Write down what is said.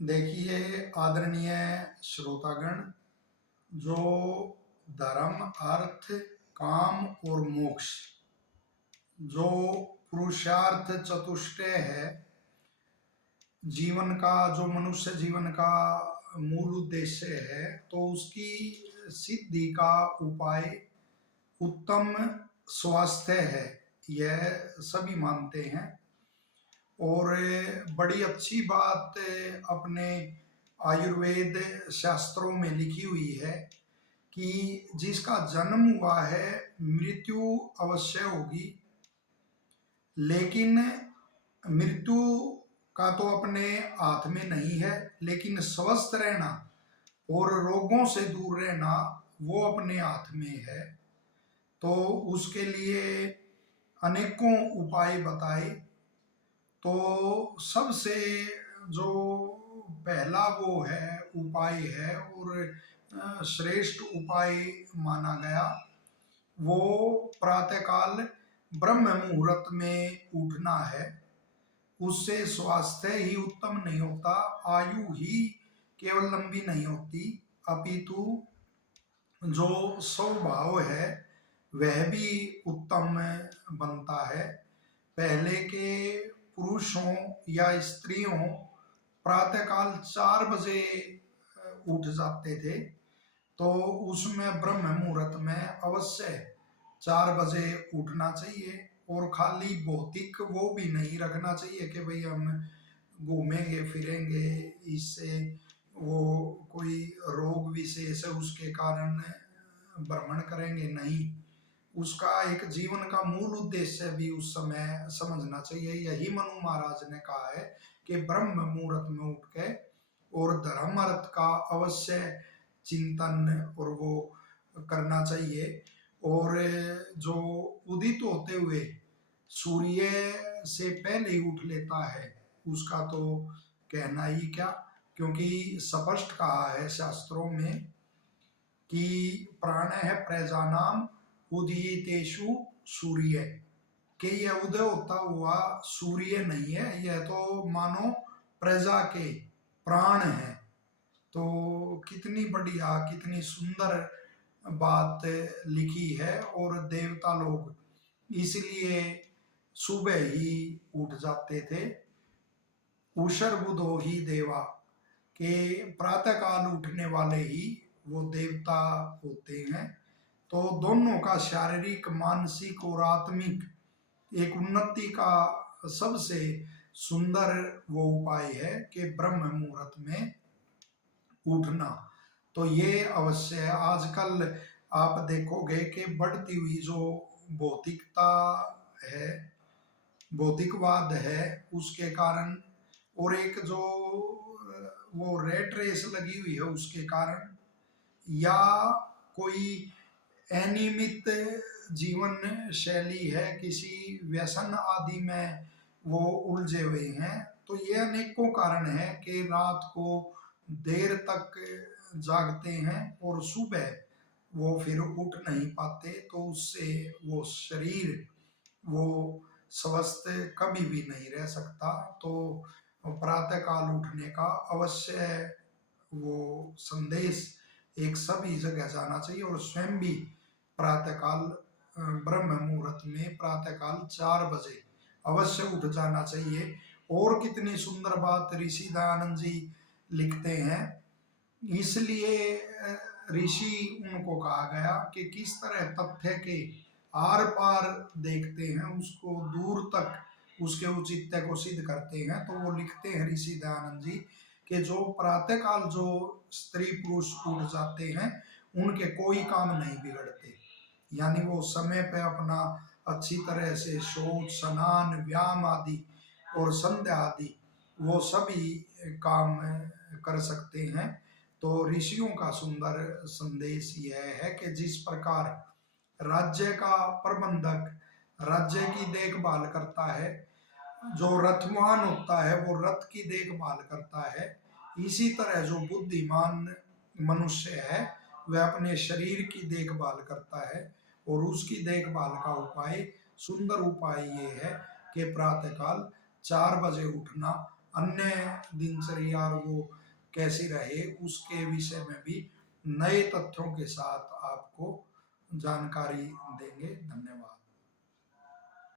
देखिए आदरणीय श्रोतागण, जो धर्म अर्थ काम और मोक्ष जो पुरुषार्थ चतुष्टय है जीवन का, जो मनुष्य जीवन का मूल उद्देश्य है, तो उसकी सिद्धि का उपाय उत्तम स्वास्थ्य है, यह सभी मानते हैं। और बड़ी अच्छी बात अपने आयुर्वेद शास्त्रों में लिखी हुई है कि जिसका जन्म हुआ है मृत्यु अवश्य होगी, लेकिन मृत्यु का तो अपने हाथ में नहीं है, लेकिन स्वस्थ रहना और रोगों से दूर रहना वो अपने हाथ में है। तो उसके लिए अनेकों उपाय बताए। तो सबसे जो पहला वो है उपाय है और श्रेष्ठ उपाय माना गया, वो प्रातःकाल ब्रह्म मुहूर्त में उठना है। उससे स्वास्थ्य ही उत्तम नहीं होता, आयु ही केवल लंबी नहीं होती, अपितु जो स्वभाव है वह भी उत्तम बनता है। पहले के पुरुषों या स्त्रियों प्रातःकाल 4 बजे उठ जाते थे, तो उसमें ब्रह्म मुहूर्त में अवश्य 4 बजे उठना चाहिए। और खाली भौतिक वो भी नहीं रखना चाहिए कि भाई हम घूमेंगे फिरेंगे, इससे वो कोई रोग विशेष है उसके कारण भ्रमण करेंगे, नहीं। उसका एक जीवन का मूल उद्देश्य भी उस समय समझना चाहिए। यही मनु महाराज ने कहा है कि ब्रह्म मुहूर्त में उठ के और धर्म अर्थ का अवश्य चिंतन और वो करना चाहिए। और जो उदित होते हुए सूर्य से पहले ही उठ लेता है उसका तो कहना ही क्या, क्योंकि स्पष्ट कहा है शास्त्रों में कि प्राण है प्रजानाम उदयितेषु सूर्य, कि यह उदय होता हुआ सूर्य नहीं है, यह तो मानो प्रजा के प्राण है। तो कितनी बढ़िया कितनी सुंदर बात लिखी है। और देवता लोग इसलिए सुबह ही उठ जाते थे। उषर बुधो ही देवा, के प्रातःकाल उठने वाले ही वो देवता होते हैं। तो दोनों का शारीरिक मानसिक और आत्मिक एक उन्नति का सबसे सुंदर वो उपाय है कि ब्रह्म मुहूर्त में उठना। तो ये अवश्य है। आजकल आप देखोगे कि बढ़ती हुई जो भौतिकता है, भौतिकवाद है, उसके कारण और एक जो वो रेट रेस लगी हुई है उसके कारण, या कोई अनियमित जीवन शैली है, किसी व्यसन आदि में वो उलझे हुए हैं, तो ये अनेकों कारण है कि रात को देर तक जागते हैं और सुबह वो फिर उठ नहीं पाते। तो उससे वो शरीर वो स्वस्थ कभी भी नहीं रह सकता। तो प्रातःकाल उठने का अवश्य वो संदेश एक सभी जगह जाना चाहिए और स्वयं भी प्रातःकाल ब्रह्म मुहूर्त में प्रातःकाल 4 बजे अवश्य उठ जाना चाहिए। और कितनी सुंदर बात ऋषि दयानंद जी लिखते हैं। इसलिए ऋषि उनको कहा गया कि किस तरह तथ्य के आर पार देखते हैं, उसको दूर तक उसके औचित्य को सिद्ध करते हैं। तो वो लिखते हैं ऋषि दयानंद जी कि जो प्रातःकाल जो स्त्री पुरुष उठ जाते हैं उनके कोई काम नहीं बिगड़ते, यानी वो समय पे अपना अच्छी तरह से शौच स्नान व्यायाम आदि और संध्या आदि वो सभी काम कर सकते हैं। तो ऋषियों का सुंदर संदेश यह है कि जिस प्रकार राज्य का प्रबंधक राज्य की देखभाल करता है, जो रथवान होता है वो रथ की देखभाल करता है, इसी तरह जो बुद्धिमान मनुष्य है वह अपने शरीर की देखभाल करता है। और उसकी देखभाल का उपाय सुंदर उपाय ये है कि प्रातःकाल 4 बजे उठना अन्य दिनचर्या और वो कैसी रहे उसके विषय में भी नए तथ्यों के साथ आपको जानकारी देंगे। धन्यवाद।